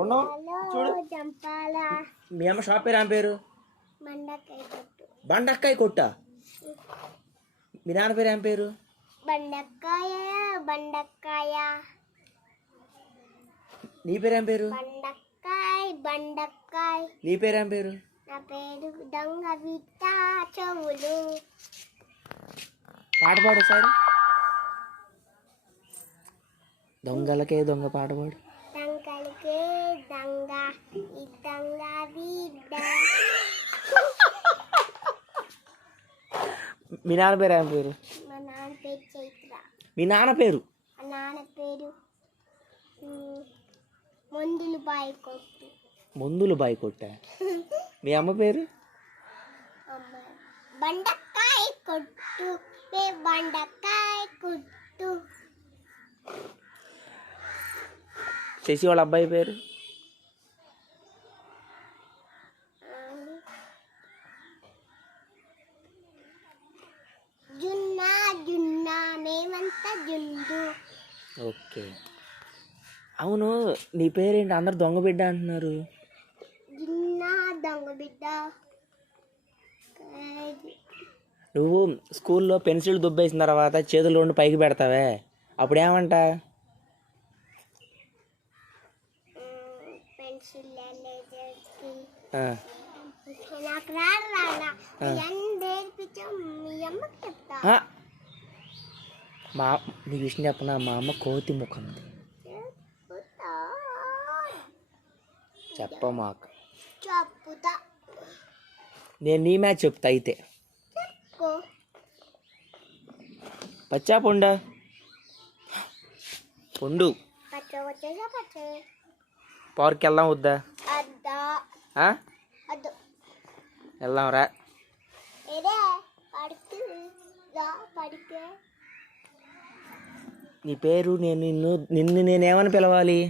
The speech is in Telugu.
ఉన్నావు చూడు. మీ అమ్మ షాప్ పేరు ఏం పేరు? బండక్కాయ కొట్ట. మీ నాన్న పేరు ఏం పేరు? బండక్కాయ. నీ పేరేం పేరు? బండక్కాయ. నీ పేరేం పేరు? నా పేరు దొంగ బిడ్డ చెవులు. పాట పాడు సార్. దొంగలకే దొంగ పాట పాడు. దొంగలకే దొంగ ఈ దొంగ బిడ్డ. మీ నాన్న పేరు ఏం పేరు? మా నాన్న పేరు చైత్ర. మీ నాన్న పేరు? మా నాన్న పేరు మందులు బాయి కొట్టు. మందులు బాయి కొట్ట. మీ అమ్మ పేరు? బండకాయ కొట్టు. బండకాయ కొట్టు. శశి వాళ్ళ అబ్బాయి పేరు? జున్నా మేమంతా జుండు. ఓకే. అవును, నీ పేరేంటి? అందరు దొంగ బిడ్డ అంటున్నారు. జున్నా దొంగ బిడ్డ. నువ్వు స్కూల్లో పెన్సిల్ దుబ్బేసిన తర్వాత చేతులు రెండు పైకి పెడతావే, అప్పుడు ఏమంట? పెన్సిల్ మా నీకు విషయం చెప్పనా? మా అమ్మ కోతి ముఖం. చెప్ప మాకు. నేను నీ మ్యాచ్ చెప్తా అయితే. పచ్చా పొండా? పొండు. పార్క్ వెళ్దాం వద్దా? వెళ్దాం రా. నీ పేరు? నిన్ను నేనేమని పిలవాలి?